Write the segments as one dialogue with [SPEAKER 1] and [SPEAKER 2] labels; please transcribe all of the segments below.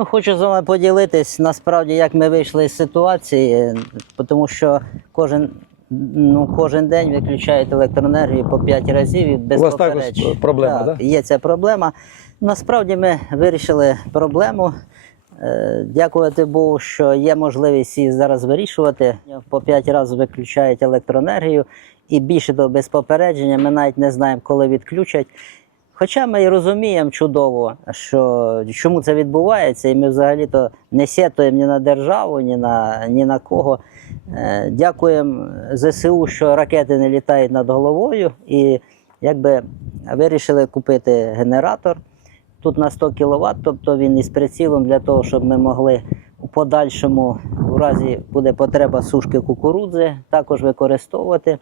[SPEAKER 1] Ну, хочу з вами поділитись насправді, як ми вийшли з ситуації, е, тому що кожен, ну, кожен день виключають електроенергію по 5 разів і без
[SPEAKER 2] У вас також проблема,
[SPEAKER 1] так?
[SPEAKER 2] да?
[SPEAKER 1] Є ця проблема. Насправді ми вирішили проблему. Е, Дякувати Богу, що є можливість її зараз вирішувати. По 5 разів виключають електроенергію, і більше того, без попередження ми навіть не знаємо, коли відключать. Хоча ми і розуміємо чудово, що чому це відбувається, і ми взагалі-то не сетуємо ні на державу, ні на, ні на кого. Е, Дякуємо ЗСУ, що ракети не літають над головою, і якби вирішили купити генератор. Тут на 100 кВт, тобто він із прицілом для того, щоб ми могли у подальшому, в разі буде потреба сушки кукурудзи, також використовувати.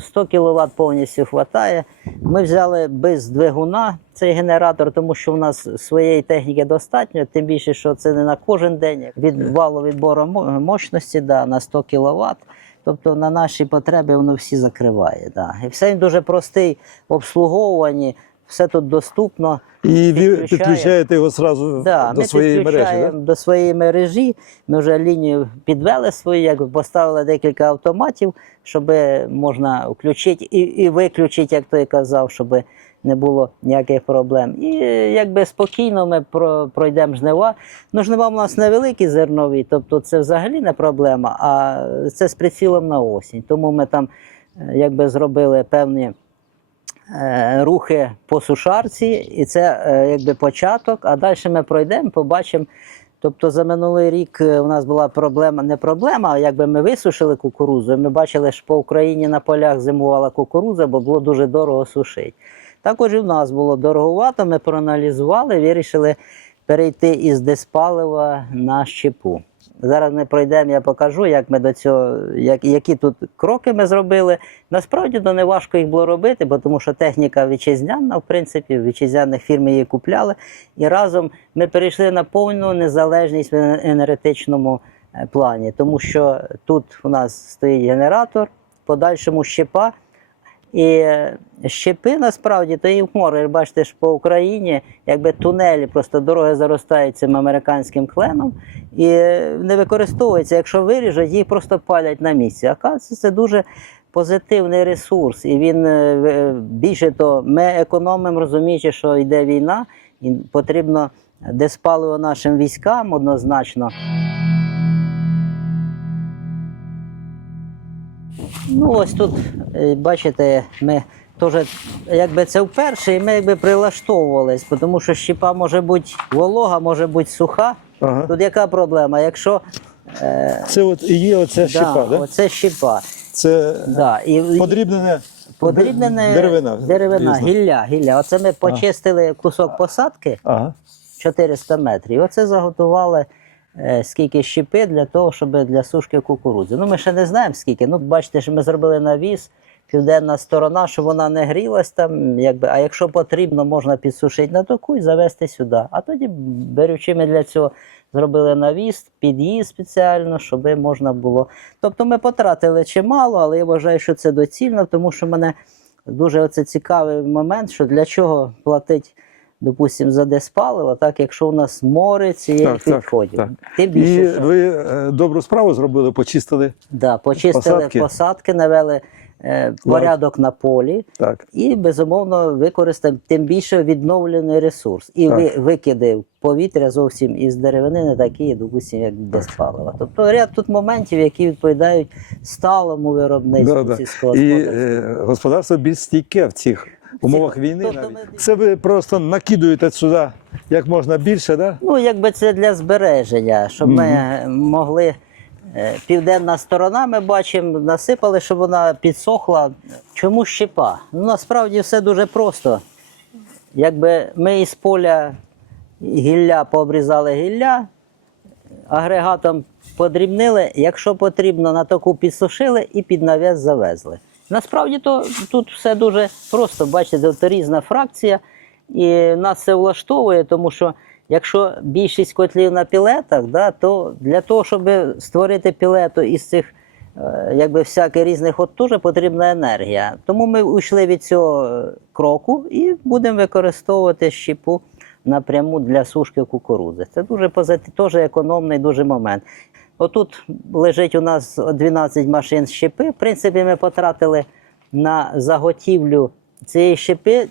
[SPEAKER 1] 100 кВт повністю вистачає. Ми взяли без двигуна цей генератор, тому що в нас своєї техніки достатньо, тим більше, що це не на кожен день. Від валу відбору мощності да, на 100 кВт. Тобто на наші потреби воно всі закриває. Да. І все він дуже простий в обслуговуванні, все тут доступно.
[SPEAKER 2] І ви підключаєте його одразу
[SPEAKER 1] Да,
[SPEAKER 2] до своєї мережі, да?
[SPEAKER 1] до своєї мережі. Ми вже лінію підвели свою, якби поставили декілька автоматів, щоб можна включити і, і виключити, як той казав, щоб не було ніяких проблем. І якби спокійно ми про, пройдемо жнива. Ну, жнива у нас невеликі зернові, тобто це взагалі не проблема, а це з прицілом на осінь. Тому ми там е, якби зробили певні рухи по сушарці, і це е, якби початок. А далі ми пройдемо, побачимо. Тобто за минулий рік е, у нас була проблема, не проблема, а якби ми висушили кукурудзу. і Ми бачили, що по Україні на полях зимувала кукурудза, бо було дуже дорого сушити. Також і в нас було дороговато, ми проаналізували, вирішили перейти із диспалива на щепу. Зараз ми пройдемо, я покажу, як ми до цього, як, які тут кроки ми зробили. Насправді то не важко їх було робити, бо тому що техніка вітчизняна, в принципі, в вітчизняних фірм її купляли. І разом ми перейшли на повну незалежність в енергетичному е, плані, тому що тут у нас стоїть генератор, в подальшому щепа. І е, щепи насправді то і в море. Бачите, ж по Україні якби тунелі, просто дороги заростають цим американським кленом і е, не використовуються. Якщо виріжуть, їх просто палять на місці. Оказується, це дуже позитивний ресурс. І він е, більше то ми економимо, розуміючи, що йде війна, і потрібно диспаливо нашим військам однозначно. Ну, ось тут, е, бачите, ми теж, якби це вперше, і ми якби прилаштовувались, тому що щепа може бути волога, може бути суха.
[SPEAKER 2] Ага.
[SPEAKER 1] Тут яка проблема? Якщо е,
[SPEAKER 2] Це от і є оця щепа, да?
[SPEAKER 1] оце щепа.
[SPEAKER 2] Це
[SPEAKER 1] Да, і,
[SPEAKER 2] подрібнене
[SPEAKER 1] подрібнене
[SPEAKER 2] деревина.
[SPEAKER 1] деревина гілля, гілля. Оце ми почистили кусок посадки
[SPEAKER 2] Ага.
[SPEAKER 1] 400 метрів. Оце заготували скільки щепи для того, щоб для сушки кукурудзи. Ну, ми ще не знаємо скільки. Ну, бачите, що ми зробили навіс, південна сторона, щоб вона не грілась там. Якби, а якщо потрібно, можна підсушити на току і завести сюди. А тоді, беручи ми для цього, зробили навіс, під'їзд спеціально, щоб можна було. Тобто ми потратили чимало, але я вважаю, що це доцільно, тому що мене дуже оце цікавий момент, що для чого платить. Допустимо, за диспаливо, так якщо у нас море цієї
[SPEAKER 2] Так, так,
[SPEAKER 1] підходів.
[SPEAKER 2] так.
[SPEAKER 1] Тим
[SPEAKER 2] І
[SPEAKER 1] більше, що
[SPEAKER 2] ви е, добру справу зробили, почистили.
[SPEAKER 1] да, почистили
[SPEAKER 2] посадки.
[SPEAKER 1] посадки, навели е, порядок на полі
[SPEAKER 2] Так.
[SPEAKER 1] і безумовно використаємо тим більше відновлений ресурс. І ви, викиди повітря зовсім із деревини не такі, допустимо, як диспалива. Тобто ряд тут моментів, які відповідають сталому виробництву
[SPEAKER 2] Да, да.
[SPEAKER 1] сільського
[SPEAKER 2] І е, господарство більш стійке в цих умовах війни.
[SPEAKER 1] Тобто
[SPEAKER 2] навіть.
[SPEAKER 1] ми-
[SPEAKER 2] Це ви просто накидуєте сюди як можна більше, да?
[SPEAKER 1] Ну, якби це для збереження, щоб ми могли. е, Південна сторона, ми бачимо, насипали, щоб вона підсохла. Чому щепа? Ну, насправді все дуже просто. Якби ми із поля гілля пообрізали гілля, агрегатом подрібнили, якщо потрібно, на таку підсушили і під навіс завезли. Насправді то тут все дуже просто. Бачите, тут різна фракція, і нас це влаштовує, тому що якщо більшість котлів на пілетах, да, то для того, щоб створити пілету із цих е, якби всяких різних от теж потрібна енергія. Тому ми йшли від цього кроку і будемо використовувати щепу. напряму для сушки кукурудзи. Це дуже позитив, теж економний дуже момент. Отут лежить у нас 12 машин щепи. В принципі, ми потратили на заготівлю цієї щепи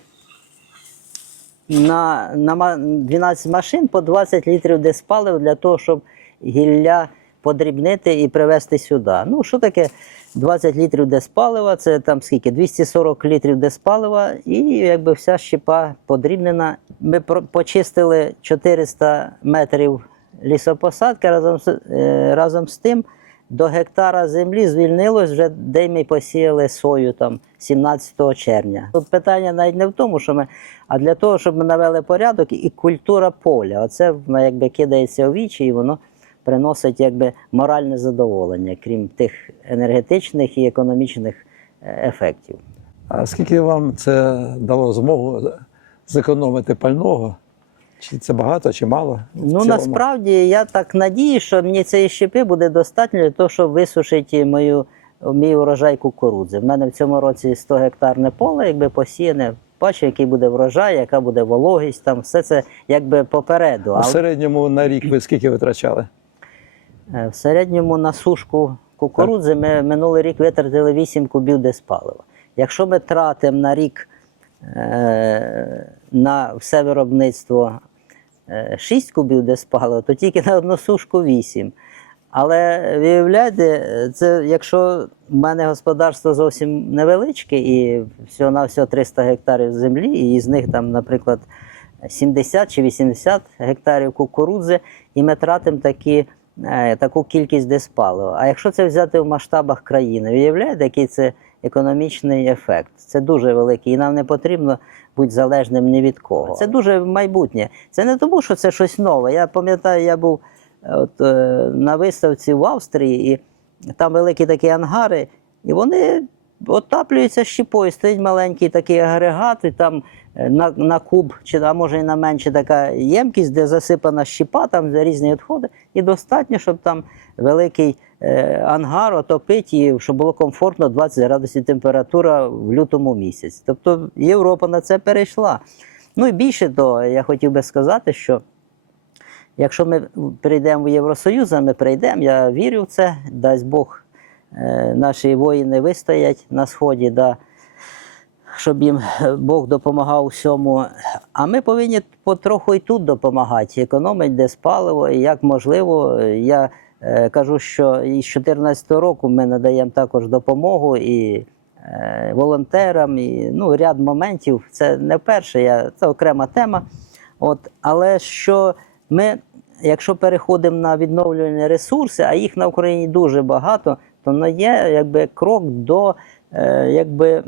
[SPEAKER 1] на, на 12 машин по 20 літрів диспалив для того, щоб гілля подрібнити і привезти сюди. Ну, що таке 20 літрів диспалива? Це там скільки? 240 літрів диспалива, і якби вся щепа подрібнена. Ми почистили 400 метрів лісопосадки разом з, е, разом з тим. До гектара землі звільнилось вже, де ми посіяли сою там 17 червня. Тут питання навіть не в тому, що ми, а для того, щоб ми навели порядок і культура поля. Оце воно якби кидається у вічі, і воно приносить якби моральне задоволення, крім тих енергетичних і економічних е, ефектів.
[SPEAKER 2] А скільки вам це дало змогу зекономити пального? Чи це багато, чи мало?
[SPEAKER 1] Ну насправді я так надію, що мені цієї щепи буде достатньо для того, щоб висушити мою, мій урожай кукурудзи. В мене в цьому році 100 гектарне поле, якби посіяне. Бачу, який буде врожай, яка буде вологість, там все це якби попереду.
[SPEAKER 2] У
[SPEAKER 1] Але
[SPEAKER 2] середньому на рік ви скільки витрачали?
[SPEAKER 1] е, в середньому на сушку кукурудзи ми минулий рік витратили 8 кубів диспалива. Якщо ми тратимо на рік е, на все виробництво 6 кубів диспалива, то тільки на одну сушку 8. Але виявляєте, це якщо в мене господарство зовсім невеличке і всього на всього 300 гектарів землі, і з них там, наприклад, 70 чи 80 гектарів кукурудзи, і ми тратимо такі, е, таку кількість диспалива. А якщо це взяти в масштабах країни, виявляєте, який це економічний ефект? Це дуже великий, і нам не потрібно бути залежним ні від кого. Це дуже майбутнє. Це не тому, що це щось нове. Я пам'ятаю, я був е, от, е, на виставці в Австрії, і там великі такі ангари, і вони отаплюються щепою. Стоїть маленький такий агрегат, і там на, на куб, чи а може і на менше така ємкість, де засипана щепа, там різні відходи. І достатньо, щоб там великий е, ангар отопити, і щоб було комфортно 20 градусів температура в лютому місяці. Тобто Європа на це перейшла. Ну і більше того, я хотів би сказати, що Якщо ми прийдемо в Євросоюз, а ми прийдемо, я вірю в це, дасть Бог, е, наші воїни вистоять на сході, да, щоб їм е, Бог допомагав всьому. А ми повинні потроху і тут допомагати, економити десь паливо, і як можливо. Я е, кажу, що із 2014 року ми надаємо також допомогу і е, волонтерам, і ну, ряд моментів. Це не вперше, я, це окрема тема. От, але що ми, якщо переходимо на відновлювальні ресурси, а їх на Україні дуже багато, то є якби крок до е, якби,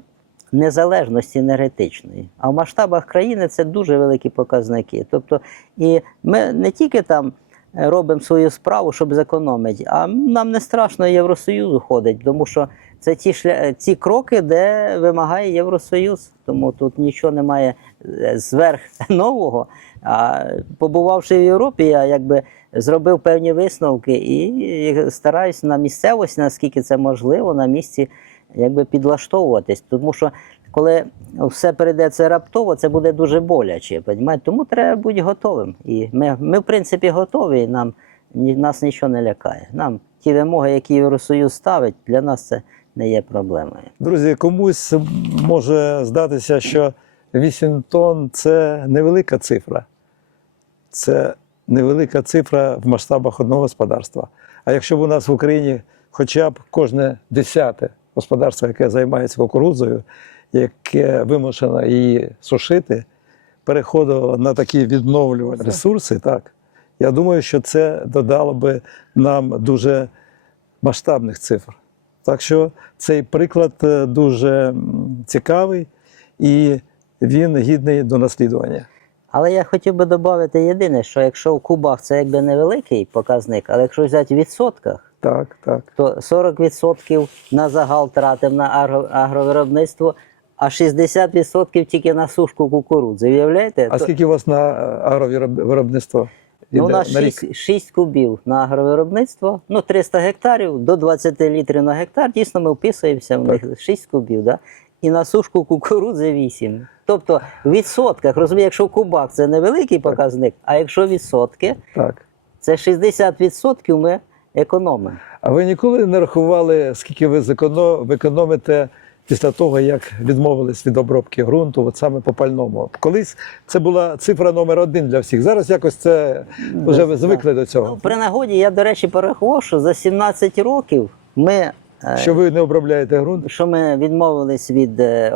[SPEAKER 1] незалежності енергетичної. А в масштабах країни це дуже великі показники. Тобто, і ми не тільки там е, робимо свою справу, щоб зекономити, а нам не страшно Євросоюзу ходить, тому що це ті, шля... ті кроки, де вимагає Євросоюз. Тому тут нічого немає е, зверх нового. А побувавши в Європі, я якби зробив певні висновки і стараюся на місцевості, наскільки це можливо, на місці якби підлаштовуватись. Тому що коли все перейдеться раптово, це буде дуже боляче. понімаєте? Тому треба бути готовим. І ми, ми в принципі, готові, і нам нас нічого не лякає. Нам ті вимоги, які Євросоюз ставить, для нас це не є проблемою.
[SPEAKER 2] Друзі, комусь може здатися, що 8 тонн це невелика цифра. Це невелика цифра в масштабах одного господарства. А якщо б у нас в Україні хоча б кожне десяте господарство, яке займається кукурудзою, яке вимушено її сушити, переходило на такі відновлювальні ресурси, так, я думаю, що це додало би нам дуже масштабних цифр. Так що цей приклад е, дуже цікавий і він гідний до наслідування.
[SPEAKER 1] Але я хотів би додати єдине, що якщо в кубах це якби невеликий показник, але якщо взяти в відсотках,
[SPEAKER 2] Так, так.
[SPEAKER 1] то 40% на загал тратив на агро- агровиробництво, а 60% тільки на сушку кукурудзи. Уявляєте?
[SPEAKER 2] А скільки у вас на агровиробництво?
[SPEAKER 1] ну, у нас
[SPEAKER 2] на
[SPEAKER 1] 6, 6 кубів на агровиробництво, ну 300 гектарів до 20 літрів на гектар. Дійсно, ми вписуємося в них 6 кубів. Да? і на сушку кукурудзи 8. Тобто в відсотках, розумієте, якщо кубак це невеликий показник, а якщо відсотки,
[SPEAKER 2] Так.
[SPEAKER 1] це 60% ми економимо.
[SPEAKER 2] А ви ніколи не рахували, скільки ви зеконо- ви економите після того, як відмовились від обробки ґрунту, от саме по пальному? Колись це була цифра номер один для всіх. Зараз якось це вже ви звикли до цього.
[SPEAKER 1] Ну, при нагоді я, до речі, порахував, що за 17 років ми,
[SPEAKER 2] Що ви не обробляєте ґрунт?
[SPEAKER 1] що ми відмовились від е,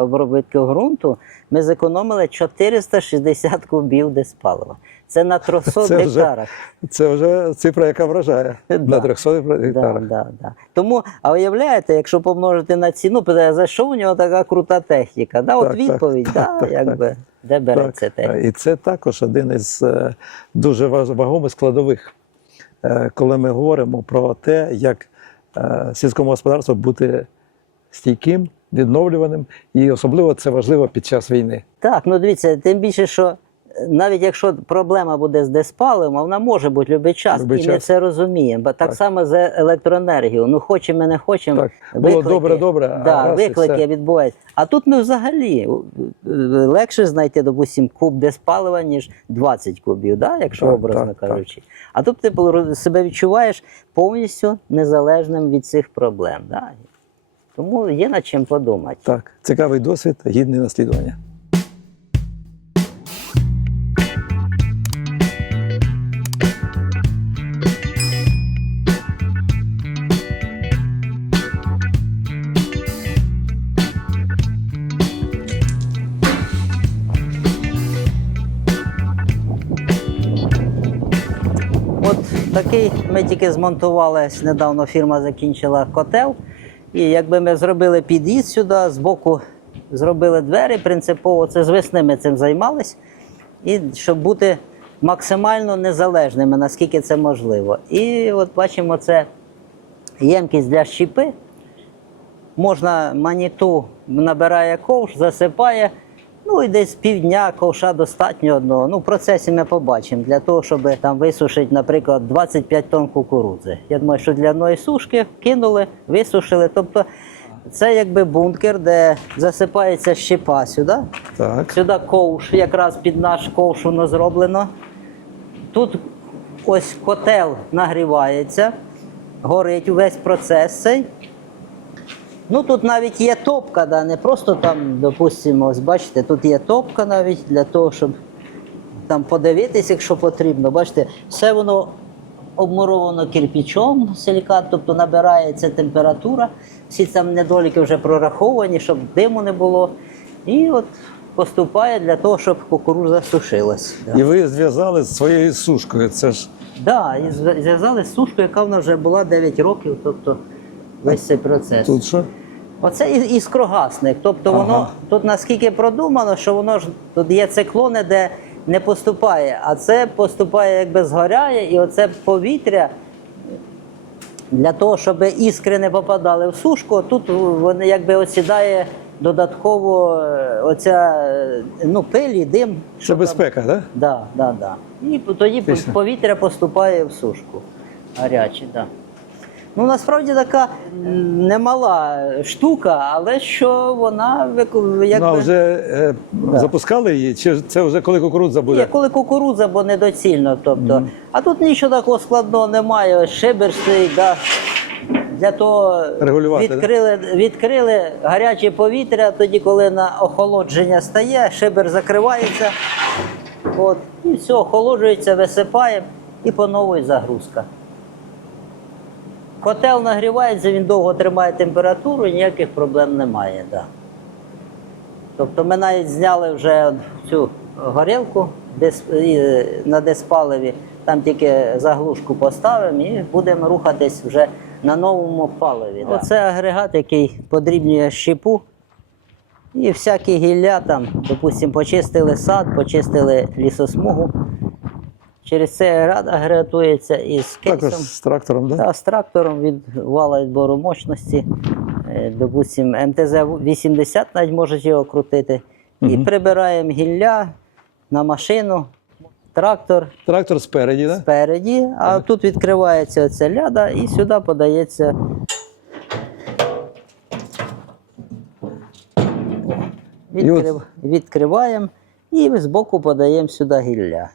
[SPEAKER 1] ґрунту, ми зекономили 460 кубів диспалива. Це на 300
[SPEAKER 2] Це вже-
[SPEAKER 1] гектарах.
[SPEAKER 2] Це вже цифра, яка вражає
[SPEAKER 1] Да.
[SPEAKER 2] на 300 гектарах.
[SPEAKER 1] да, да. Тому, а уявляєте, якщо помножити на ціну, питає, за що у нього така крута техніка? Да, от
[SPEAKER 2] Так, так,
[SPEAKER 1] відповідь,
[SPEAKER 2] так,
[SPEAKER 1] да,
[SPEAKER 2] так,
[SPEAKER 1] якби, де береться техніка.
[SPEAKER 2] І це також один із е, дуже вагомих складових, е, коли ми говоримо про те, як е, сільському господарству бути стійким, відновлюваним, і особливо це важливо під час війни.
[SPEAKER 1] Так, ну дивіться, тим більше, що е, навіть якщо проблема буде з диспаливом, а вона може бути будь-який час,
[SPEAKER 2] Любий
[SPEAKER 1] і ми
[SPEAKER 2] час.
[SPEAKER 1] це розуміємо. Бо так,
[SPEAKER 2] Так.
[SPEAKER 1] само за електроенергію. Ну хочемо, не хочемо.
[SPEAKER 2] Так, було добре-добре,
[SPEAKER 1] Да,
[SPEAKER 2] раз і
[SPEAKER 1] виклики відбуваються. А тут ми взагалі е, легше знайти, допустим, куб диспалива, ніж 20 кубів, да? якщо
[SPEAKER 2] Так,
[SPEAKER 1] образно
[SPEAKER 2] так, так.
[SPEAKER 1] кажучи. А тут ти себе відчуваєш повністю незалежним від цих проблем. Да? Тому є над чим подумати.
[SPEAKER 2] Так, цікавий досвід, гідний наслідування.
[SPEAKER 1] Такий ми тільки змонтували недавно. Фірма закінчила котел. І якби ми зробили під'їзд сюди, збоку зробили двері, принципово це з весни ми цим займались. І щоб бути максимально незалежними, наскільки це можливо. І от бачимо, це ємкість для щіпи. Можна маніту набирає ковш, засипає. Ну і десь півдня ковша достатньо одного. Ну, в процесі ми побачимо для того, щоб там висушити, наприклад, 25 тонн кукурудзи. Я думаю, що для одної сушки кинули, висушили. Тобто це якби бункер, де засипається щепа сюди.
[SPEAKER 2] Так.
[SPEAKER 1] Сюди ковш, якраз під наш ковш воно зроблено. Тут ось котел нагрівається, горить увесь процес цей. Ну тут навіть є топка, да, не просто там, допустимо, ось бачите, тут є топка навіть для того, щоб там подивитись, якщо потрібно. Бачите, все воно обмуровано кирпичом силікат, тобто набирається температура. Всі там недоліки вже прораховані, щоб диму не було. І от поступає для того, щоб кукурудза сушилась.
[SPEAKER 2] І ви зв'язали з своєю сушкою. Це ж
[SPEAKER 1] Да, зв'язали з сушкою, яка в нас вже була 9 років, тобто весь цей процес.
[SPEAKER 2] тут що?
[SPEAKER 1] Оце іскрогасник. Тобто воно
[SPEAKER 2] Ага.
[SPEAKER 1] тут наскільки продумано, що воно ж тут є циклони, де не поступає, а це поступає, якби згоряє, і оце повітря. Для того, щоб іскри не попадали в сушку, тут вони якби осідає додатково е, оця е, ну, пиль і дим.
[SPEAKER 2] Це
[SPEAKER 1] що
[SPEAKER 2] безпека, так?
[SPEAKER 1] Да, да, да. І тоді
[SPEAKER 2] Після.
[SPEAKER 1] повітря поступає в сушку. Гаряче, так. Да. Ну, насправді така немала штука, але що вона вику- якби...
[SPEAKER 2] Ну, вже е, запускали її, чи це вже коли кукурудза буде?
[SPEAKER 1] Є, коли кукурудза, бо недоцільно. Тобто. А тут нічого такого складного немає. Шибер стоїть, да. для того
[SPEAKER 2] Регулювати, да?
[SPEAKER 1] відкрили, відкрили гаряче повітря, тоді, коли на охолодження стає, шибер закривається, от, і все, охолоджується, висипає і по новій загрузка. Котел нагрівається, він довго тримає температуру, і ніяких проблем немає. Да. Тобто ми навіть зняли вже цю горілку і, на диспаливі, там тільки заглушку поставимо і будемо рухатись вже на новому паливі. Да. Оце агрегат, який подрібнює щепу. І всякі гілля там, допустимо, почистили сад, почистили лісосмугу. Через цей агрегат агрегатується із
[SPEAKER 2] Також
[SPEAKER 1] кейсом.
[SPEAKER 2] з трактором, так?
[SPEAKER 1] Та, з трактором від вала відбору мощності. Е, Допустим, МТЗ-80 навіть можуть його крутити. І прибираємо гілля на машину, трактор
[SPEAKER 2] Трактор спереді, так?
[SPEAKER 1] спереді, а тут відкривається оця ляда і сюди подається Відкрив... Відкриваємо і збоку подаємо сюди гілля.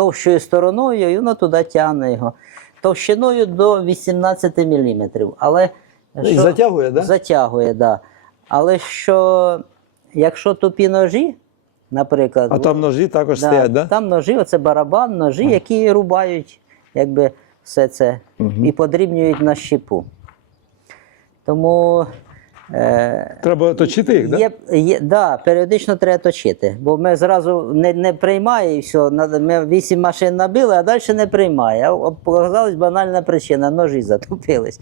[SPEAKER 1] Товщою стороною, і воно туди тягне його. Товщиною до 18 мм. Але
[SPEAKER 2] І затягує, да?
[SPEAKER 1] Затягує, да. Але що, якщо тупі ножі, наприклад,
[SPEAKER 2] А там ножі також
[SPEAKER 1] да,
[SPEAKER 2] стоять, да?
[SPEAKER 1] там ножі, оце барабан, ножі, які рубають якби, все це і подрібнюють на щепу. Тому
[SPEAKER 2] Треба точити їх, да?
[SPEAKER 1] Є, є, да, періодично треба точити, бо ми зразу не, не приймає і все. Ми вісім машин набили, а далі не приймає. Показалась банальна причина, ножі затупились.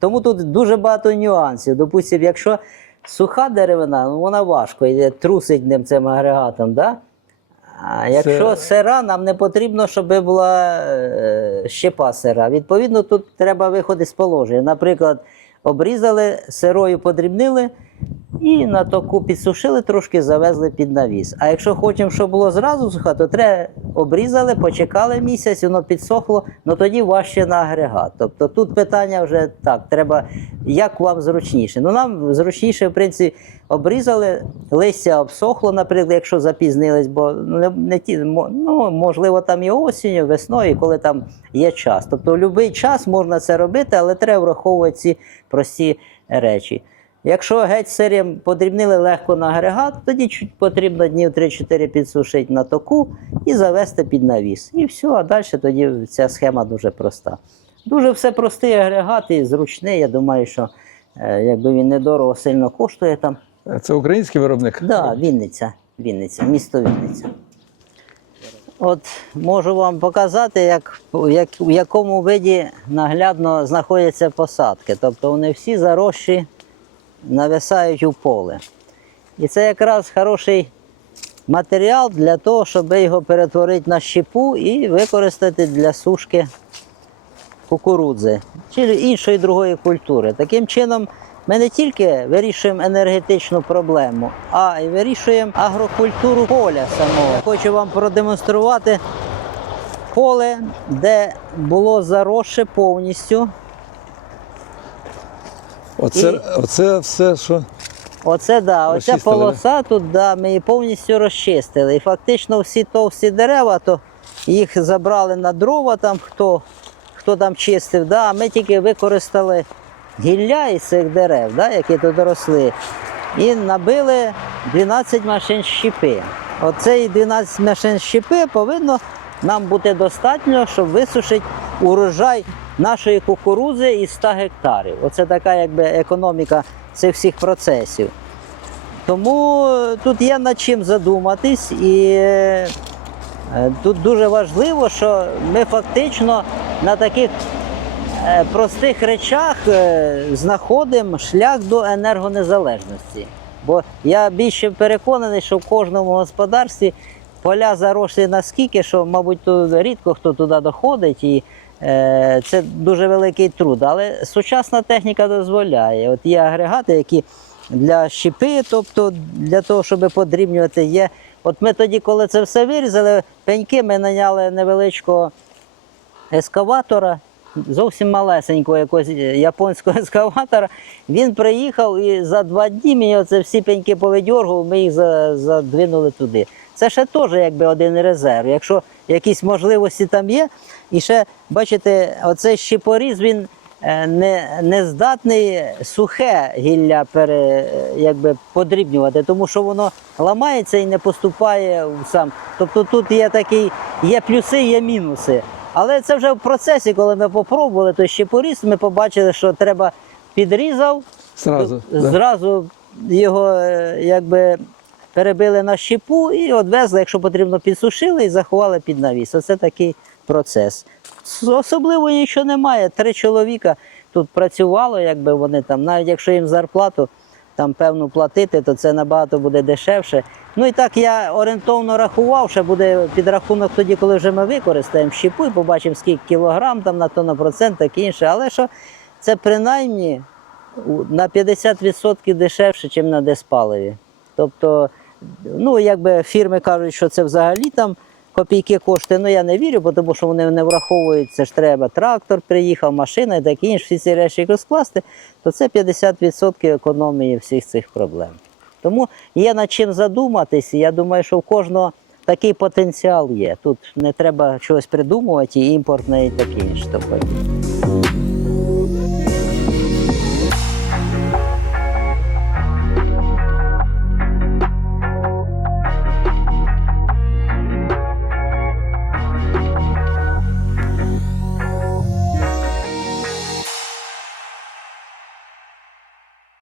[SPEAKER 1] Тому тут дуже багато нюансів. Допустимо, якщо суха деревина, ну вона важко йде, трусить ним цим агрегатом. Да? А якщо сира, нам не потрібно, щоб була е, щепа сира. Відповідно, тут треба виходити з положення. Наприклад, обрізали, сирою подрібнили і на току підсушили, трошки завезли під навіс. А якщо хочемо, щоб було зразу сухо, то треба обрізали, почекали місяць, воно підсохло, ну тоді важче на агрегат. Тобто тут питання вже так, треба, як вам зручніше. Ну нам зручніше, в принципі, обрізали, листя обсохло, наприклад, якщо запізнились, бо не, не ті, ну, можливо, там і осінню, весною, коли там є час. Тобто в будь-який час можна це робити, але треба враховувати ці прості речі. Якщо геть сирим подрібнили легко на агрегат, тоді чуть потрібно днів 3-4 підсушити на току і завести під навіс. І все, а далі тоді ця схема дуже проста. Дуже все простий агрегат і зручний. Я думаю, що е, якби він недорого сильно коштує там.
[SPEAKER 2] Це український виробник?
[SPEAKER 1] Да, Вінниця, Вінниця, місто Вінниця. От можу вам показати, як, як, в якому виді наглядно знаходяться посадки. Тобто вони всі заросші, нависають у поле. І це якраз хороший матеріал для того, щоб його перетворити на щепу і використати для сушки кукурудзи чи іншої другої культури. Таким чином, ми не тільки вирішуємо енергетичну проблему, а й вирішуємо агрокультуру поля самого. Хочу вам продемонструвати поле, де було заросше повністю.
[SPEAKER 2] Оце,
[SPEAKER 1] І-
[SPEAKER 2] оце все, що.
[SPEAKER 1] Оце да, оця
[SPEAKER 2] Розчистили,
[SPEAKER 1] полоса тут, да, ми її повністю розчистили. І фактично всі товсті дерева, то їх забрали на дрова, там хто, хто там чистив. Да, а ми тільки використали гілля із цих дерев, да, які тут росли, і набили 12 машин щепи. Оцей 12 машин щепи повинно нам бути достатньо, щоб висушити урожай нашої кукурудзи із 100 гектарів. Оце така якби економіка цих всіх процесів. Тому е, тут є над чим задуматись, і е, тут дуже важливо, що ми фактично на таких е, простих речах знаходимо шлях до енергонезалежності. Бо я більше переконаний, що в кожному господарстві поля зарослі наскільки, що, мабуть, рідко хто туди доходить, і це дуже великий труд. Але сучасна техніка дозволяє. От є агрегати, які для щепи, тобто для того, щоб подрібнювати, є. От ми тоді, коли це все вирізали, пеньки ми наняли невеличкого ескаватора, зовсім малесенького якогось е, японського ескаватора. Він приїхав і за два дні мені оце всі пеньки повидьоргував, ми їх задвинули туди. Це ще теж якби один резерв. Якщо якісь можливості там є, і ще бачите, оцей щепоріз він е, не, не здатний сухе гілля пере, якби, подрібнювати, тому що воно ламається і не поступає в сам. Тобто тут є такий, є плюси, є мінуси. Але це вже в процесі, коли ми попробували той щепоріз, ми побачили, що треба підрізав,
[SPEAKER 2] Зразу. да?
[SPEAKER 1] зразу його е, якби перебили на щепу і відвезли, якщо потрібно, підсушили і заховали під навіс. Оце такий процес. Особливо нічого немає. Три чоловіка тут працювало, якби вони там, навіть якщо їм зарплату там певну платити, то це набагато буде дешевше. Ну і так я орієнтовно рахував, що буде підрахунок тоді, коли вже ми використаємо щепу і побачимо, скільки кілограм там на то на процент, таке інше. Але що це принаймні на 50% дешевше, ніж на диспаливі. Тобто, ну, якби фірми кажуть, що це взагалі там копійки кошти, ну я не вірю, бо тому що вони не враховують, це ж треба трактор приїхав, машина і такі інші всі ці речі розкласти, то це 50% економії всіх цих проблем. Тому є над чим задуматись. Я думаю, що в кожного такий потенціал є. Тут не треба щось придумувати, і імпортне і таке інше. Тобто,